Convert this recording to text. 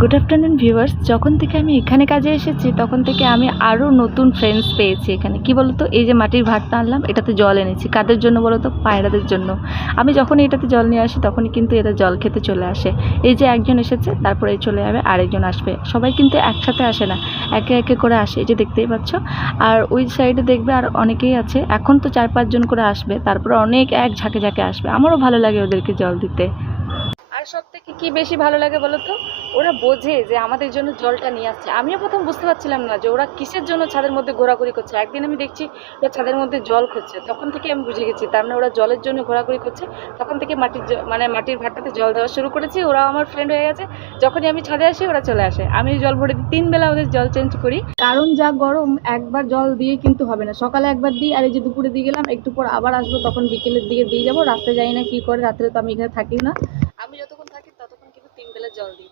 Good afternoon viewers. যখন থেকে আমি এখানে কাজে এসেছি তখন থেকে আমি আরও নতুন ফ্রেন্ডস পেয়েছি এখানে। কি বলতো, এই যে মাটির ভাতটা আনলাম, এটাতে জল এনেছি। কাদের জন্য বলো তো? পায়রাদের জন্য। আমি যখনই এটাতে জল নিয়ে আসি তখনই কিন্তু এরা জল খেতে চলে আসে। এই যে একজন এসেছে, তারপরে চলে যাবে আরেকজন আসবে। সবাই কিন্তু একসাথে আসে না, একে একে করে আসে। এই যে দেখতেই পাচ্ছ। আর ওই সাইডে দেখবে আর অনেকেই আছে। এখন তো 4-5 জন করে আসবে, তারপরে অনেক এক ঝাঁকে ঝাঁকে আসবে। আমারও ভালো লাগে ওদেরকে জল দিতে। আর সব থেকে কি বেশি ভালো লাগে বলো তো? ওরা বোঝে যে আমাদের জন্য জলটা নিয়ে আসছে। আমিও প্রথম বুঝতে পারছিলাম না যে ওরা কিসের জন্য ছাদের মধ্যে ঘোরাঘুরি করছে। একদিন আমি দেখছি ওরা ছাদের মধ্যে জল খুঁজছে, তখন থেকে আমি বুঝে গেছি তার মানে ওরা জলের জন্য ঘোরাঘুরি করছে। তখন থেকে মানে মাটির ভাতটাতে জল দেওয়া শুরু করেছি। ওরাও আমার ফ্রেন্ড হয়ে গেছে। যখনই আমি ছাদে আসি ওরা চলে আসে। আমি জল ভরে দিই, 3 বেলা ওদের জল চেঞ্জ করি। কারণ যা গরম, একবার জল দিয়ে কিন্তু হবে না। সকালে একবার দিই, আর এই যে দুপুরে দিয়ে গেলাম, একটু পর আবার আসবো, তখন বিকেলের দিকে দিয়ে যাবো। রাত্রে যাই না কি করে, রাত্রে তো আমি এখানে থাকি না। আমি যতক্ষণ থাকি ততক্ষণ কিন্তু 3 বেলা জল দিই।